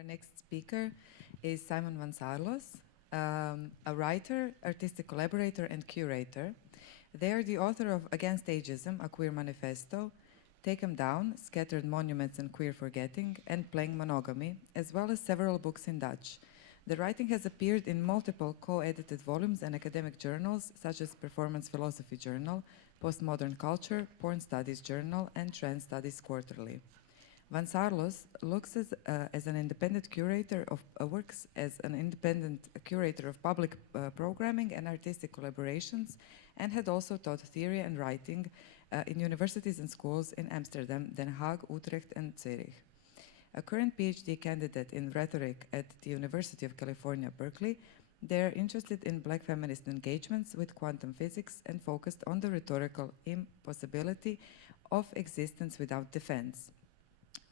Our next speaker is Simon van Saarloos, a writer, artistic collaborator, and curator. They are the author of Against Ageism, a Queer Manifesto, Take 'Em Down, Scattered Monuments and Queer Forgetting, and Playing Monogamy, as well as several books in Dutch. The writing has appeared in multiple co-edited volumes and academic journals, such as Performance Philosophy Journal, Postmodern Culture, Porn Studies Journal, and Trans Studies Quarterly. Van Saarloos works as an independent curator of public programming and artistic collaborations, and had also taught theory and writing in universities and schools in Amsterdam, Den Haag, Utrecht, and Zurich. A current PhD candidate in rhetoric at the University of California, Berkeley, they are interested in Black feminist engagements with quantum physics and focused on the rhetorical impossibility of existence without defense.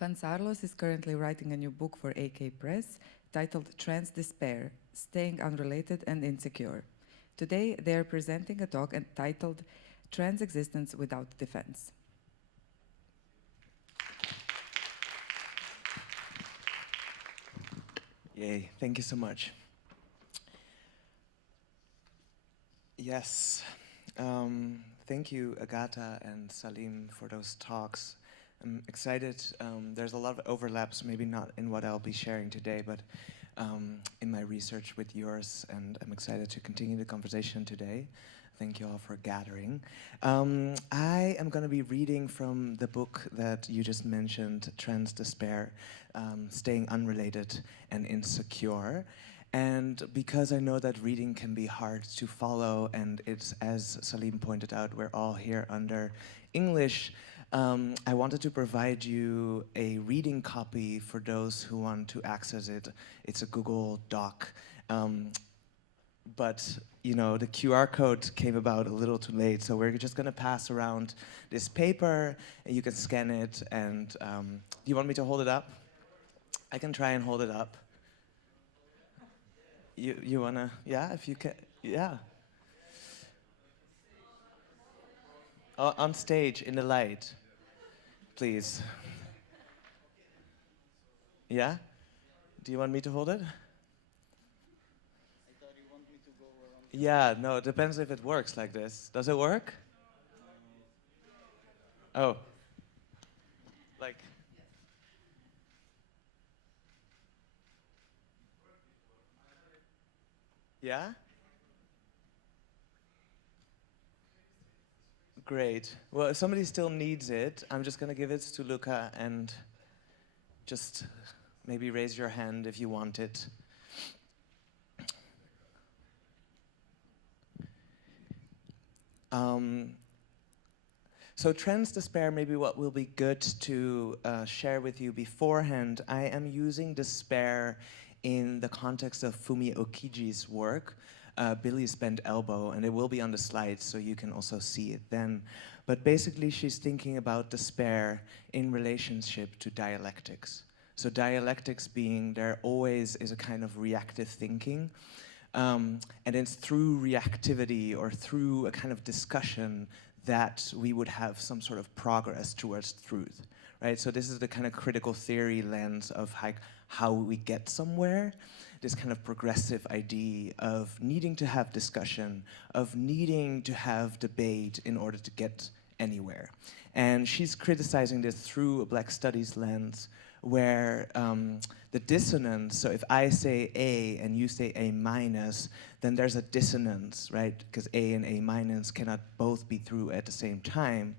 Van Saarloos is currently writing a new book for AK Press titled Trans Despair, Staying Unrelated and Insecure. Today, they are presenting a talk entitled Trans Existence Without Defense. Yay, thank you so much. Yes, thank you, Agata and Salim, for those talks. I'm excited. There's a lot of overlaps, maybe not in what I'll be sharing today, but in my research with yours, and I'm excited to continue the conversation today. Thank you all for gathering. I am going to be reading from the book that you just mentioned, Trans Despair, Staying Unrelated and Insecure. And because I know that reading can be hard to follow, and it's, as Salim pointed out, we're all here under English, I wanted to provide you a reading copy for those who want to access it. It's a Google Doc. But you know, the QR code came about a little too late, so we're just gonna pass around this paper, and you can scan it. And do you want me to hold it up? I can try and hold it up. You wanna, yeah, if you can, yeah. On stage, in the light, please. Yeah? Do you want me to hold it? Yeah, no, it depends if it works like this. Does it work? Oh. Like. Yeah? Great. Well, if somebody still needs it, I'm just going to give it to Luca, and just maybe raise your hand if you want it. So Trans Despair, maybe what will be good to share with you beforehand, I am using despair in the context of Fumi Okiji's work, Billy's Bent Elbow, and it will be on the slides so you can also see it then. But basically she's thinking about despair in relationship to dialectics. So dialectics being there always is a kind of reactive thinking, and it's through reactivity or through a kind of discussion that we would have some sort of progress towards truth, right? So this is the kind of critical theory lens of how we get somewhere, this kind of progressive idea of needing to have discussion, of needing to have debate in order to get anywhere. And she's criticizing this through a Black Studies lens, where the dissonance, so if I say A and you say A minus, then there's a dissonance, right? Because A and A minus cannot both be true at the same time.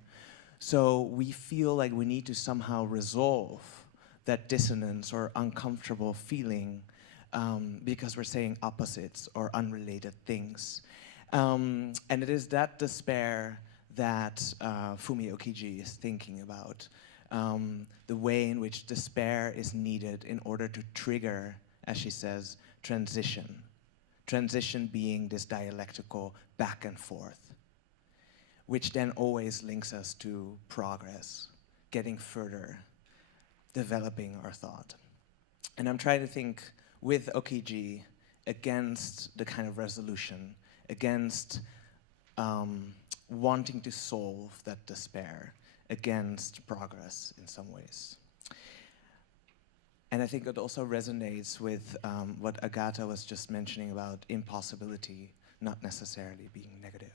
So we feel like we need to somehow resolve that dissonance or uncomfortable feeling because we're saying opposites or unrelated things. And it is that despair that Fumi Okiji is thinking about. The way in which despair is needed in order to trigger, as she says, transition. Transition being this dialectical back and forth, which then always links us to progress, getting further, developing our thought. And I'm trying to think with Okiji against the kind of resolution, against wanting to solve that despair, against progress in some ways. And I think it also resonates with what Agatha was just mentioning about impossibility not necessarily being negative.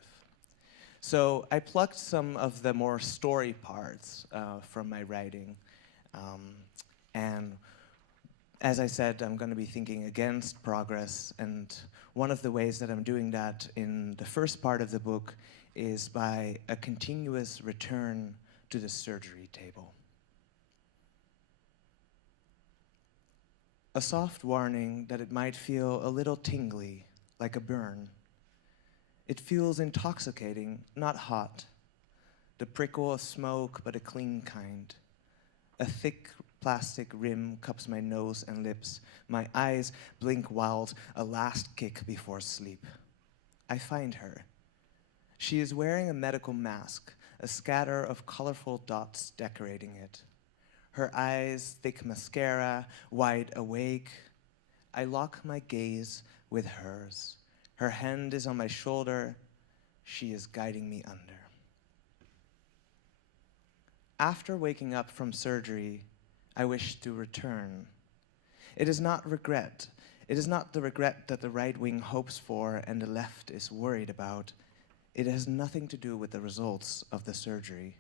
So I plucked some of the more story parts from my writing. And as I said, I'm going to be thinking against progress. And one of the ways that I'm doing that in the first part of the book is by a continuous return to the surgery table. A soft warning that it might feel a little tingly, like a burn. It feels intoxicating, not hot. The prickle of smoke, but a clean kind. A thick plastic rim cups my nose and lips. My eyes blink wild, a last kick before sleep. I find her. She is wearing a medical mask, a scatter of colorful dots decorating it. Her eyes, thick mascara, wide awake. I lock my gaze with hers. Her hand is on my shoulder. She is guiding me under. After waking up from surgery, I wish to return. It is not regret. It is not the regret that the right wing hopes for and the left is worried about. It has nothing to do with the results of the surgery.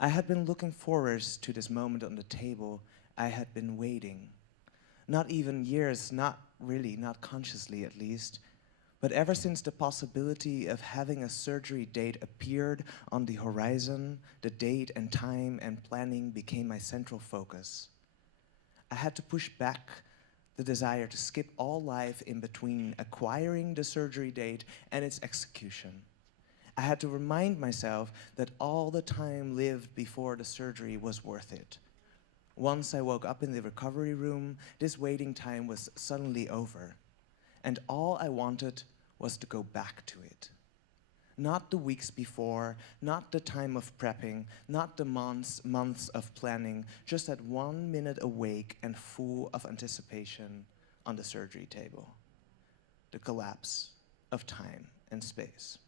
I had been looking forward to this moment on the table. I had been waiting. Not even years, not really, not consciously at least, but ever since the possibility of having a surgery date appeared on the horizon, the date and time and planning became my central focus. I had to push back the desire to skip all life in between acquiring the surgery date and its execution. I had to remind myself that all the time lived before the surgery was worth it. Once I woke up in the recovery room, this waiting time was suddenly over. And all I wanted was to go back to it. Not the weeks before, not the time of prepping, not the months of planning, just that 1 minute awake and full of anticipation on the surgery table. The collapse of time and space.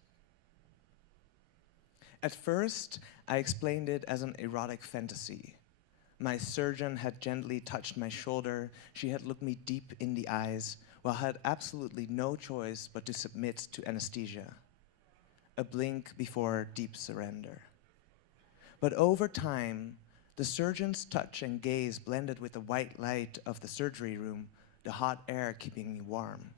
At first, I explained it as an erotic fantasy. My surgeon had gently touched my shoulder. She had looked me deep in the eyes, while I had absolutely no choice but to submit to anesthesia. A blink before deep surrender. But over time, the surgeon's touch and gaze blended with the white light of the surgery room, the hot air keeping me warm.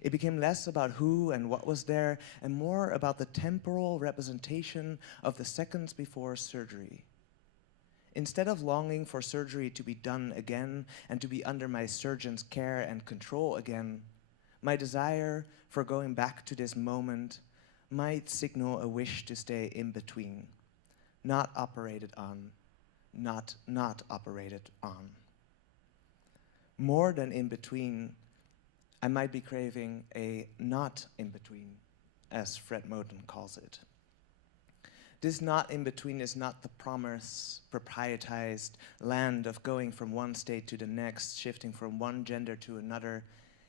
It became less about who and what was there, and more about the temporal representation of the seconds before surgery. Instead of longing for surgery to be done again and to be under my surgeon's care and control again, my desire for going back to this moment might signal a wish to stay in between, not operated on, not operated on. More than in between, I might be craving a not in between, as Fred Moten calls it. This not in between is not the promised, proprietized land of going from one state to the next, shifting from one gender to another.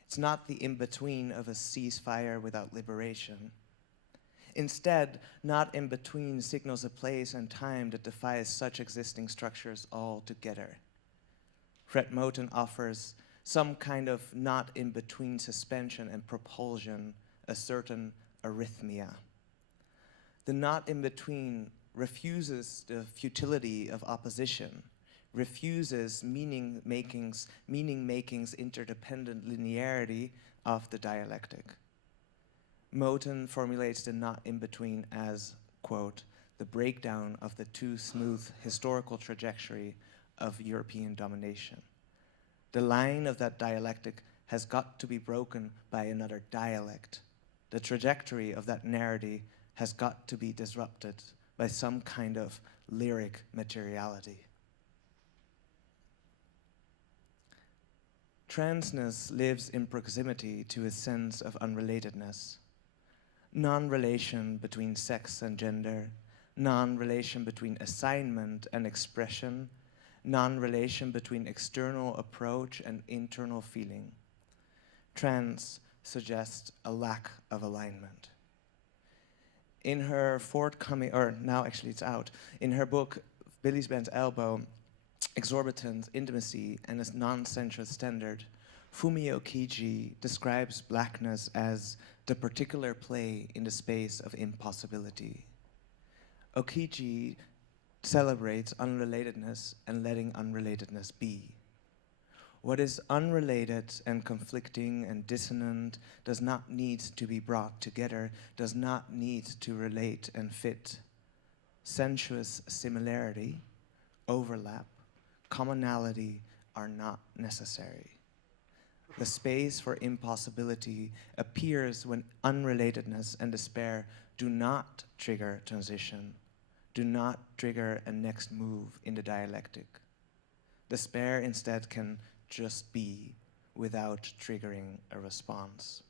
It's not the in between of a ceasefire without liberation. Instead, not in between signals a place and time that defies such existing structures altogether. Fred Moten offers some kind of not in between suspension and propulsion, a certain arrhythmia. The not in between refuses the futility of opposition, refuses meaning making's interdependent linearity of the dialectic. Moten formulates the not in between as, quote, the breakdown of the too smooth historical trajectory of European domination. The line of that dialectic has got to be broken by another dialect. The trajectory of that narrative has got to be disrupted by some kind of lyric materiality. Transness lives in proximity to a sense of unrelatedness. Non-relation between sex and gender, non-relation between assignment and expression, non-relation between external approach and internal feeling. Trans suggests a lack of alignment. In her forthcoming, or now actually it's out, in her book, Billy's Bent Elbow, exorbitant intimacy and a non-sensuous standard, Fumio Kiji describes blackness as the particular play in the space of impossibility. Okiji celebrates unrelatedness and letting unrelatedness be. What is unrelated and conflicting and dissonant does not need to be brought together, does not need to relate and fit. Sensuous similarity, overlap, commonality are not necessary. The space for impossibility appears when unrelatedness and despair do not trigger transition, do not trigger a next move in the dialectic. Despair instead can just be without triggering a response.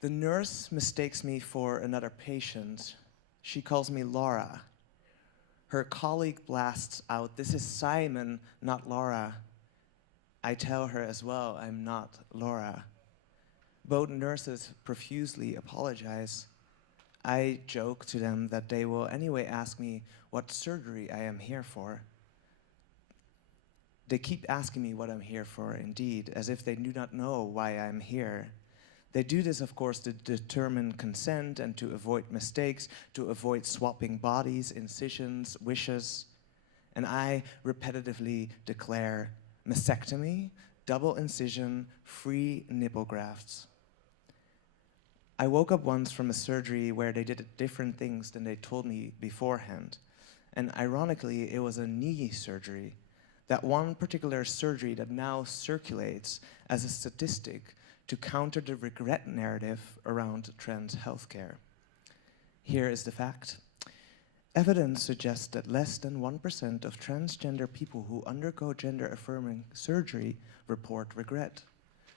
The nurse mistakes me for another patient. She calls me Laura. Her colleague blasts out, "This is Simon, not Laura." I tell her as well, "I'm not Laura." Both nurses profusely apologize. I joke to them that they will anyway ask me what surgery I am here for. They keep asking me what I'm here for, indeed, as if they do not know why I'm here. They do this, of course, to determine consent and to avoid mistakes, to avoid swapping bodies, incisions, wishes. And I repetitively declare mastectomy, double incision, free nipple grafts. I woke up once from a surgery where they did different things than they told me beforehand. And ironically, it was a knee surgery. That one particular surgery that now circulates as a statistic to counter the regret narrative around trans healthcare. Here is the fact. Evidence suggests that less than 1% of transgender people who undergo gender-affirming surgery report regret.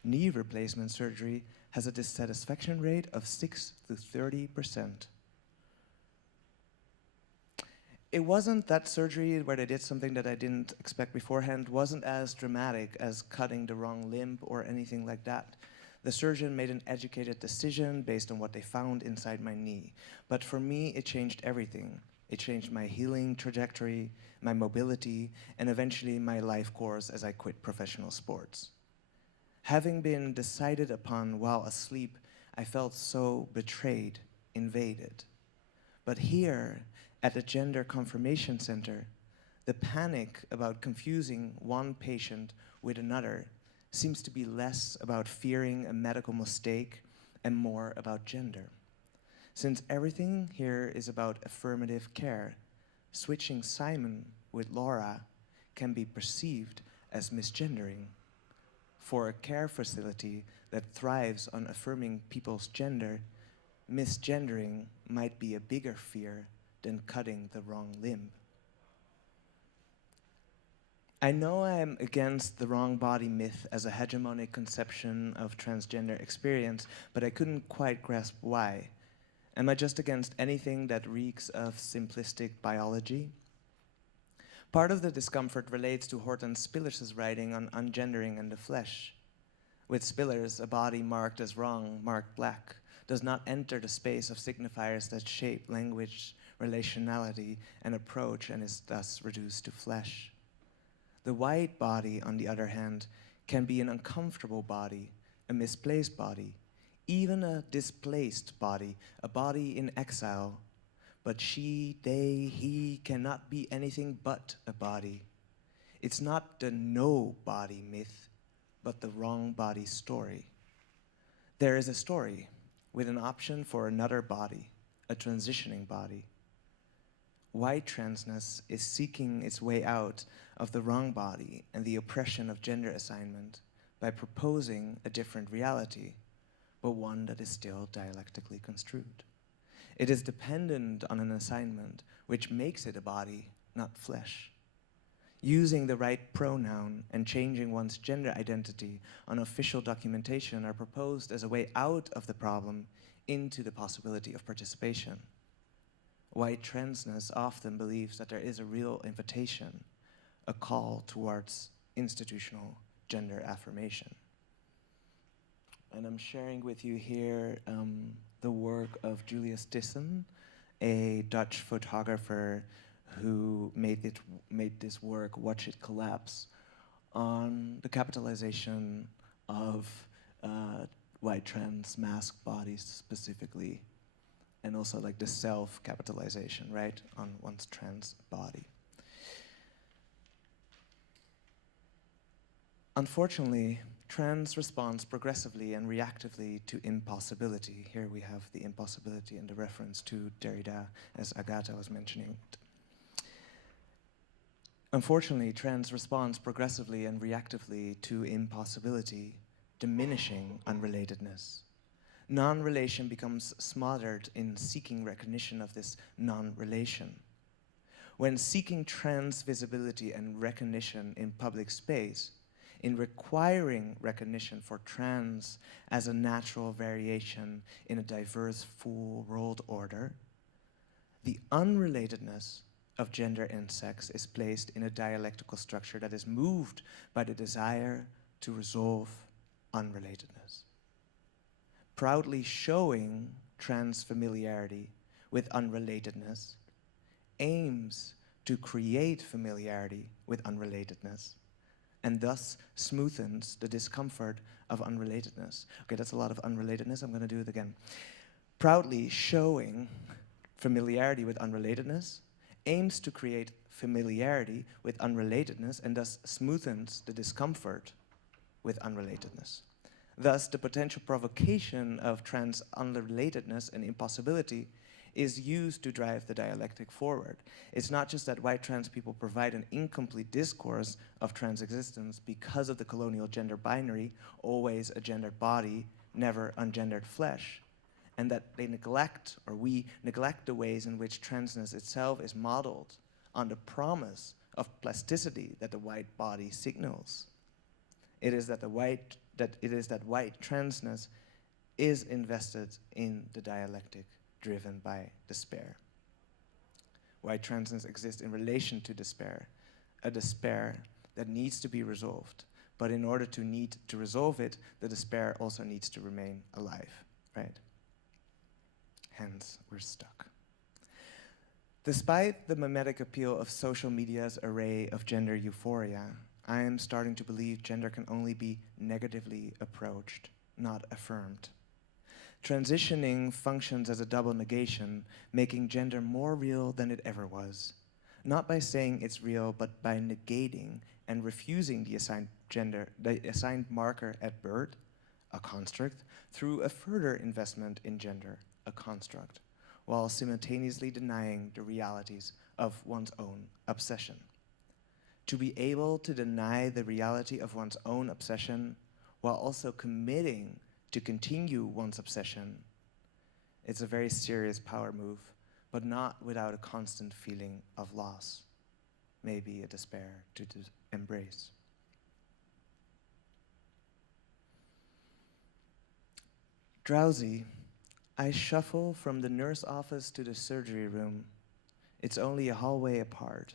Knee replacement surgery has a dissatisfaction rate of 6 to 30%. It wasn't that surgery where they did something that I didn't expect beforehand, wasn't as dramatic as cutting the wrong limb or anything like that. The surgeon made an educated decision based on what they found inside my knee. But for me, it changed everything. It changed my healing trajectory, my mobility, and eventually my life course as I quit professional sports. Having been decided upon while asleep, I felt so betrayed, invaded. But here, at the Gender Confirmation Center, the panic about confusing one patient with another seems to be less about fearing a medical mistake and more about gender. Since everything here is about affirmative care, switching Simon with Laura can be perceived as misgendering. For a care facility that thrives on affirming people's gender, misgendering might be a bigger fear than cutting the wrong limb. I know I am against the wrong body myth as a hegemonic conception of transgender experience, but I couldn't quite grasp why. Am I just against anything that reeks of simplistic biology? Part of the discomfort relates to Horton Spillers' writing on ungendering and the flesh. With Spillers, a body marked as wrong, marked black, does not enter the space of signifiers that shape language, relationality, and approach, and is thus reduced to flesh. The white body, on the other hand, can be an uncomfortable body, a misplaced body, even a displaced body, a body in exile. But she, they, he cannot be anything but a body. It's not the no body myth, but the wrong body story. There is a story with an option for another body, a transitioning body. White transness is seeking its way out of the wrong body and the oppression of gender assignment by proposing a different reality, but one that is still dialectically construed. It is dependent on an assignment which makes it a body, not flesh. Using the right pronoun and changing one's gender identity on official documentation are proposed as a way out of the problem into the possibility of participation. White transness often believes that there is a real invitation, a call towards institutional gender affirmation. And I'm sharing with you here the work of Julius Thyssen a Dutch photographer who made this work, Watch It Collapse, on the capitalization of white trans masc bodies specifically, and also like the self-capitalization, right, on one's trans body. Unfortunately, trans responds progressively and reactively to impossibility. Here we have the impossibility and the reference to Derrida, as Agatha was mentioning. Unfortunately, trans responds progressively and reactively to impossibility, diminishing unrelatedness. Non-relation becomes smothered in seeking recognition of this non-relation. When seeking trans visibility and recognition in public space, in requiring recognition for trans as a natural variation in a diverse full world order, the unrelatedness of gender and sex is placed in a dialectical structure that is moved by the desire to resolve unrelatedness. Proudly showing trans familiarity with unrelatedness aims to create familiarity with unrelatedness, and thus smoothens the discomfort of unrelatedness. Okay, that's a lot of unrelatedness. I'm going to do it again. Proudly showing familiarity with unrelatedness aims to create familiarity with unrelatedness, and thus smoothens the discomfort with unrelatedness. Thus, the potential provocation of trans unrelatedness and impossibility is used to drive the dialectic forward. It's not just that white trans people provide an incomplete discourse of trans existence because of the colonial gender binary, always a gendered body, never ungendered flesh, and that they neglect, or we neglect, the ways in which transness itself is modeled on the promise of plasticity that the white body signals. It is that white transness is invested in the dialectic driven by despair. White transness exists in relation to despair, a despair that needs to be resolved. But in order to resolve it, the despair also needs to remain alive, right? Hence, we're stuck. Despite the mimetic appeal of social media's array of gender euphoria, I am starting to believe gender can only be negatively approached, not affirmed. Transitioning functions as a double negation, making gender more real than it ever was. Not by saying it's real, but by negating and refusing the assigned marker at birth, a construct, through a further investment in gender, a construct, while simultaneously denying the realities of one's own obsession. To be able to deny the reality of one's own obsession while also committing to continue one's obsession, it's a very serious power move, but not without a constant feeling of loss, maybe a despair to embrace. Drowsy, I shuffle from the nurse office to the surgery room. It's only a hallway apart.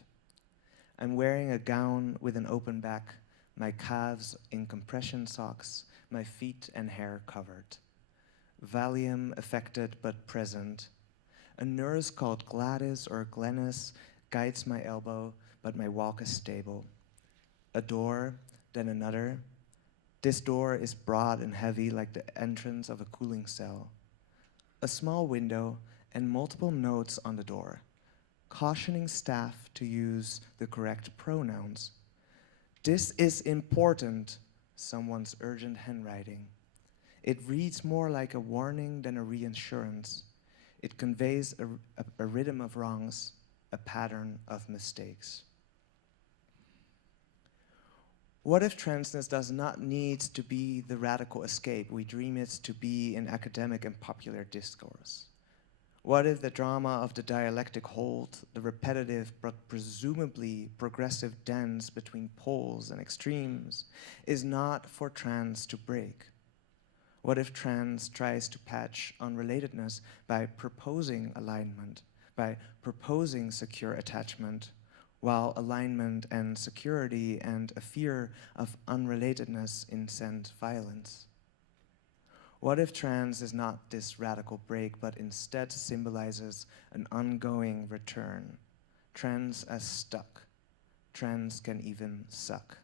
I'm wearing a gown with an open back, my calves in compression socks, my feet and hair covered. Valium affected but present. A nurse called Gladys or Glennis guides my elbow, but my walk is stable. A door, then another. This door is broad and heavy like the entrance of a cooling cell. A small window and multiple notes on the door, cautioning staff to use the correct pronouns. This is important, someone's urgent handwriting. It reads more like a warning than a reassurance. It conveys a rhythm of wrongs, a pattern of mistakes. What if transness does not need to be the radical escape we dream it to be in academic and popular discourse? What if the drama of the dialectic hold, the repetitive but presumably progressive dance between poles and extremes, is not for trans to break? What if trans tries to patch unrelatedness by proposing alignment, by proposing secure attachment, while alignment and security and a fear of unrelatedness incent violence? What if trans is not this radical break, but instead symbolizes an ongoing return? Trans as stuck. Trans can even suck.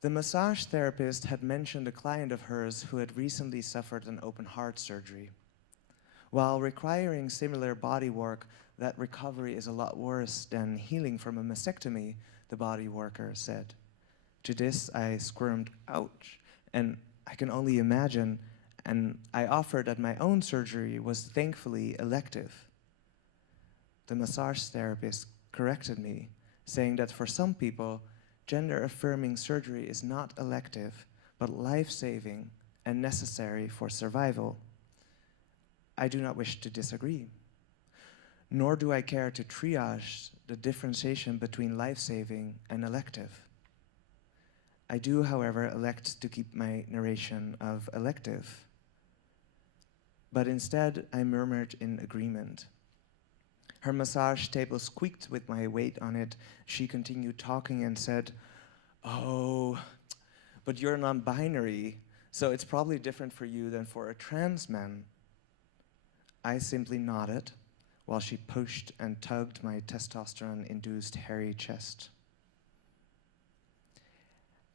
The massage therapist had mentioned a client of hers who had recently suffered an open heart surgery. While requiring similar body work, that recovery is a lot worse than healing from a mastectomy, the body worker said. To this, I squirmed, ouch, and I can only imagine, and I offered that my own surgery was thankfully elective. The massage therapist corrected me, saying that for some people, gender-affirming surgery is not elective, but life-saving and necessary for survival. I do not wish to disagree, nor do I care to triage the differentiation between life-saving and elective. I do, however, elect to keep my narration of elective, but instead I murmured in agreement. Her massage table squeaked with my weight on it. She continued talking and said, "Oh, but you're non-binary, so it's probably different for you than for a trans man." I simply nodded while she pushed and tugged my testosterone-induced hairy chest.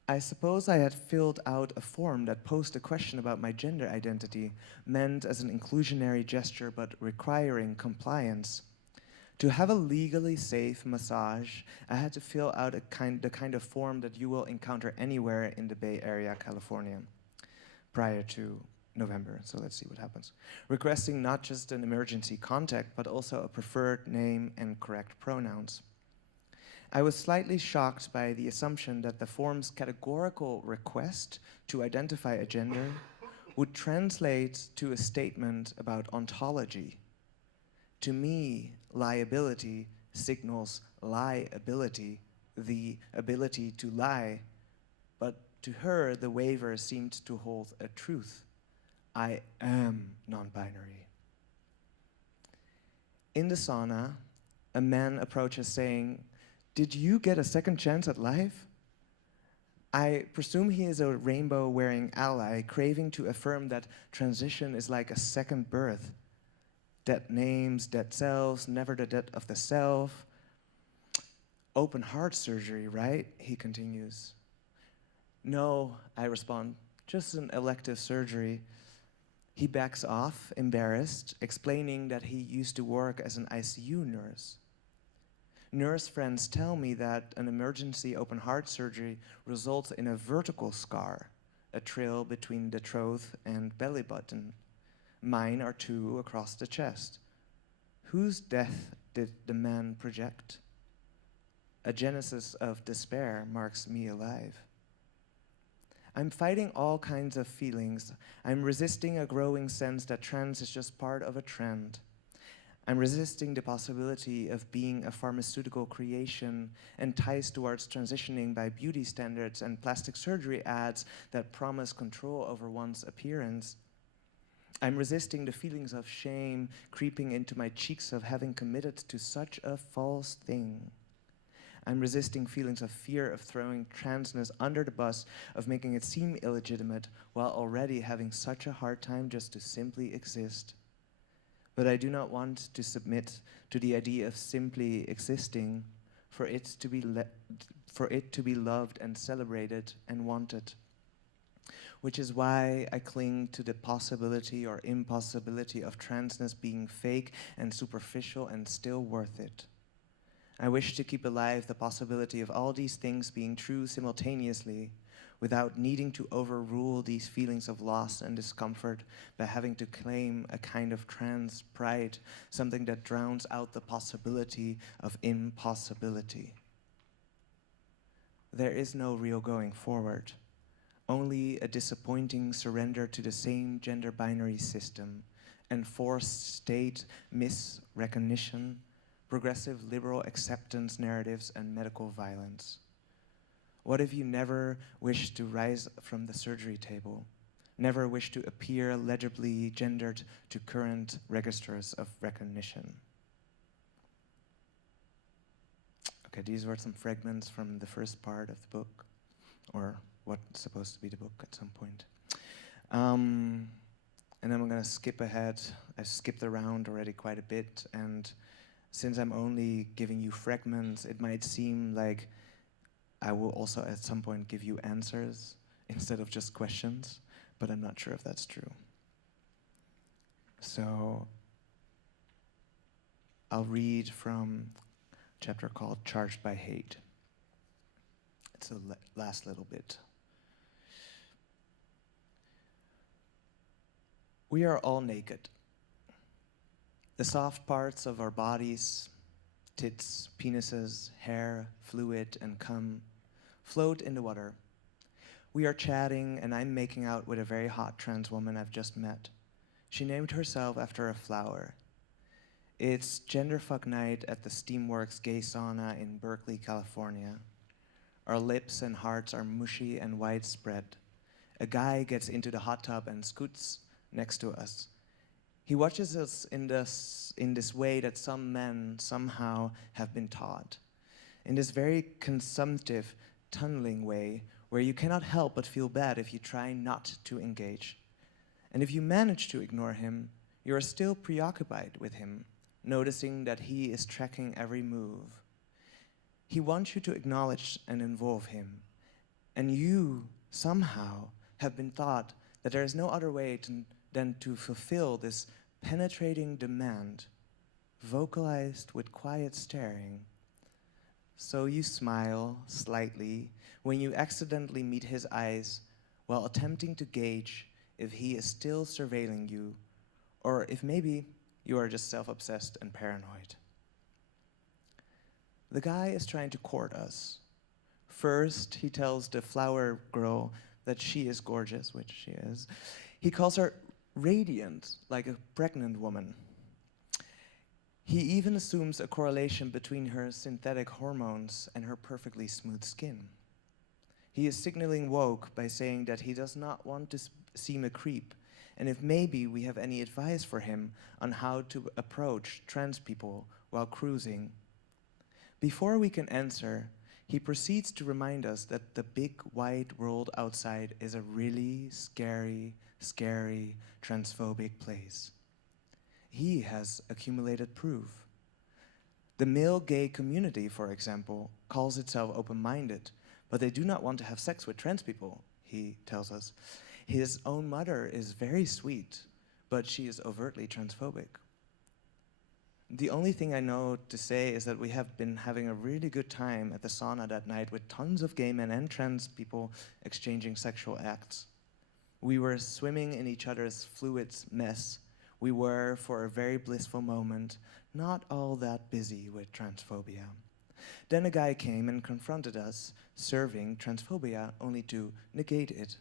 I suppose I had filled out a form that posed a question about my gender identity, meant as an inclusionary gesture but requiring compliance. To have a legally safe massage, I had to fill out the kind of form that you will encounter anywhere in the Bay Area, California, prior to November, so let's see what happens. Requesting not just an emergency contact, but also a preferred name and correct pronouns. I was slightly shocked by the assumption that the form's categorical request to identify a gender would translate to a statement about ontology. To me, liability signals liability, the ability to lie, but to her, the waiver seemed to hold a truth. I am non-binary. In the sauna, a man approaches saying, "Did you get a second chance at life?" I presume he is a rainbow-wearing ally, craving to affirm that transition is like a second birth. Dead names, dead selves, never the death of the self. Open heart surgery, right? He continues. No, I respond, just an elective surgery. He backs off, embarrassed, explaining that he used to work as an ICU nurse. Nurse friends tell me that an emergency open heart surgery results in a vertical scar, a trail between the throat and belly button. Mine are two across the chest. Whose death did the man project? A genesis of despair marks me alive. I'm fighting all kinds of feelings. I'm resisting a growing sense that trans is just part of a trend. I'm resisting the possibility of being a pharmaceutical creation enticed towards transitioning by beauty standards and plastic surgery ads that promise control over one's appearance. I'm resisting the feelings of shame creeping into my cheeks of having committed to such a false thing. I'm resisting feelings of fear of throwing transness under the bus, of making it seem illegitimate, while already having such a hard time just to simply exist. But I do not want to submit to the idea of simply existing, for it to be loved and celebrated and wanted. Which is why I cling to the possibility or impossibility of transness being fake and superficial and still worth it. I wish to keep alive the possibility of all these things being true simultaneously, without needing to overrule these feelings of loss and discomfort by having to claim a kind of trans pride, something that drowns out the possibility of impossibility. There is no real going forward, only a disappointing surrender to the same gender binary system, enforced state misrecognition, progressive liberal acceptance narratives, and medical violence. What if you never wish to rise from the surgery table, never wish to appear legibly gendered to current registers of recognition? Okay, these were some fragments from the first part of the book, or what's supposed to be the book at some point. And then I'm going to skip ahead. I skipped around already quite a bit, and since I'm only giving you fragments, it might seem like I will also at some point give you answers instead of just questions, but I'm not sure if that's true. So I'll read from a chapter called Charged by Hate. It's the last little bit. We are all naked. The soft parts of our bodies, tits, penises, hair, fluid, and cum, float in the water. We are chatting, and I'm making out with a very hot trans woman I've just met. She named herself after a flower. It's genderfuck night at the Steamworks gay sauna in Berkeley, California. Our lips and hearts are mushy and widespread. A guy gets into the hot tub and scoots next to us. He watches us in this way that some men somehow have been taught. In this very consumptive, tunneling way where you cannot help but feel bad if you try not to engage. And if you manage to ignore him, you are still preoccupied with him, noticing that he is tracking every move. He wants you to acknowledge and involve him. And you, somehow, have been taught that there is no other way than to fulfill this penetrating demand, vocalized with quiet staring. So you smile slightly when you accidentally meet his eyes while attempting to gauge if he is still surveilling you, or if maybe you are just self-obsessed and paranoid. The guy is trying to court us. First, he tells the flower girl that she is gorgeous, which she is. He calls her radiant, like a pregnant woman. He even assumes a correlation between her synthetic hormones and her perfectly smooth skin. He is signaling woke by saying that he does not want to seem a creep, and if maybe we have any advice for him on how to approach trans people while cruising. Before we can answer, he proceeds to remind us that the big wide world outside is a really scary, transphobic place. He has accumulated proof. The male gay community, for example, calls itself open-minded, but they do not want to have sex with trans people, he tells us. His own mother is very sweet, but she is overtly transphobic. The only thing I know to say is that we have been having a really good time at the sauna that night with tons of gay men and trans people exchanging sexual acts. We were swimming in each other's fluids mess. We were, for a very blissful moment, not all that busy with transphobia. Then a guy came and confronted us, serving transphobia only to negate it.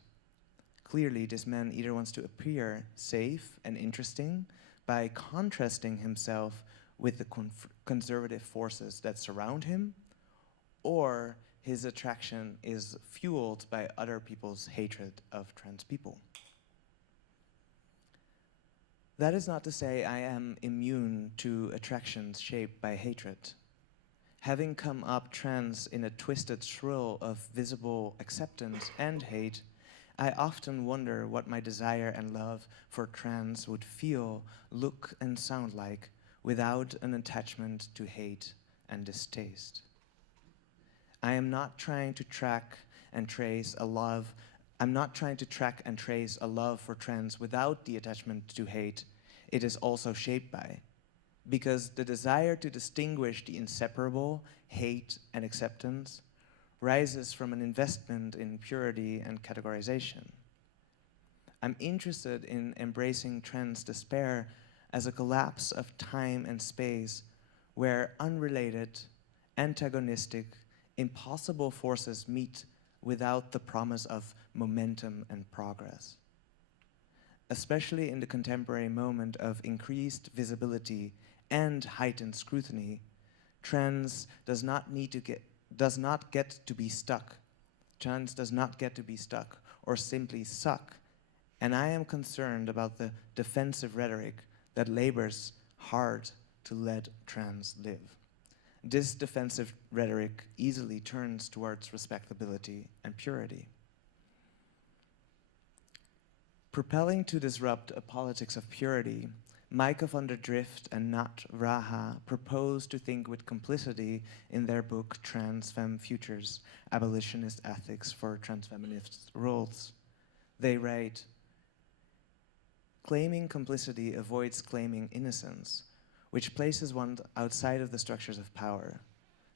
Clearly, this man either wants to appear safe and interesting by contrasting himself with the conservative forces that surround him, or his attraction is fueled by other people's hatred of trans people. That is not to say I am immune to attractions shaped by hatred. Having come up trans in a twisted swirl of visible acceptance and hate, I often wonder what my desire and love for trans would feel, look, and sound like without an attachment to hate and distaste. I am not trying to track and trace a love. I'm not trying to track and trace a love for trans without the attachment to hate. It is also shaped by. Because the desire to distinguish the inseparable, hate and acceptance, rises from an investment in purity and categorization. I'm interested in embracing trans despair as a collapse of time and space where unrelated, antagonistic, impossible forces meet without the promise of momentum and progress. Especially in the contemporary moment of increased visibility and heightened scrutiny, trans does not get to be stuck. Trans does not get to be stuck or simply suck. And I am concerned about the defensive rhetoric that labors hard to let trans live. This defensive rhetoric easily turns towards respectability and purity. Propelling to disrupt a politics of purity, Micah van der Drift and Nat Raha proposed to think with complicity in their book Trans Femme Futures, Abolitionist Ethics for Transfeminist Roles. They write, claiming complicity avoids claiming innocence, which places one outside of the structures of power.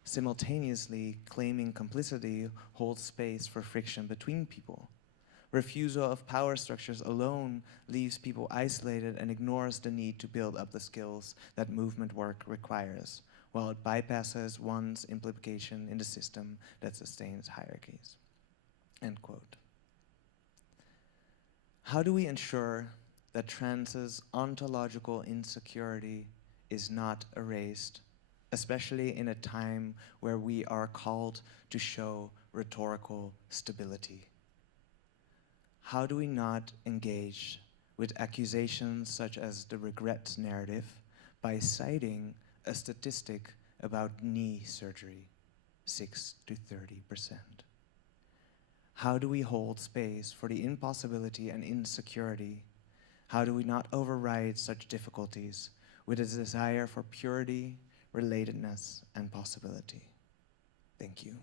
Simultaneously, claiming complicity holds space for friction between people. Refusal of power structures alone leaves people isolated and ignores the need to build up the skills that movement work requires, while it bypasses one's implication in the system that sustains hierarchies. End quote. How do we ensure that trans's ontological insecurity is not erased, especially in a time where we are called to show rhetorical stability? How do we not engage with accusations such as the regret narrative by citing a statistic about knee surgery, 6 to 30%? How do we hold space for the impossibility and insecurity? How do we not override such difficulties with a desire for purity, relatedness, and possibility? Thank you.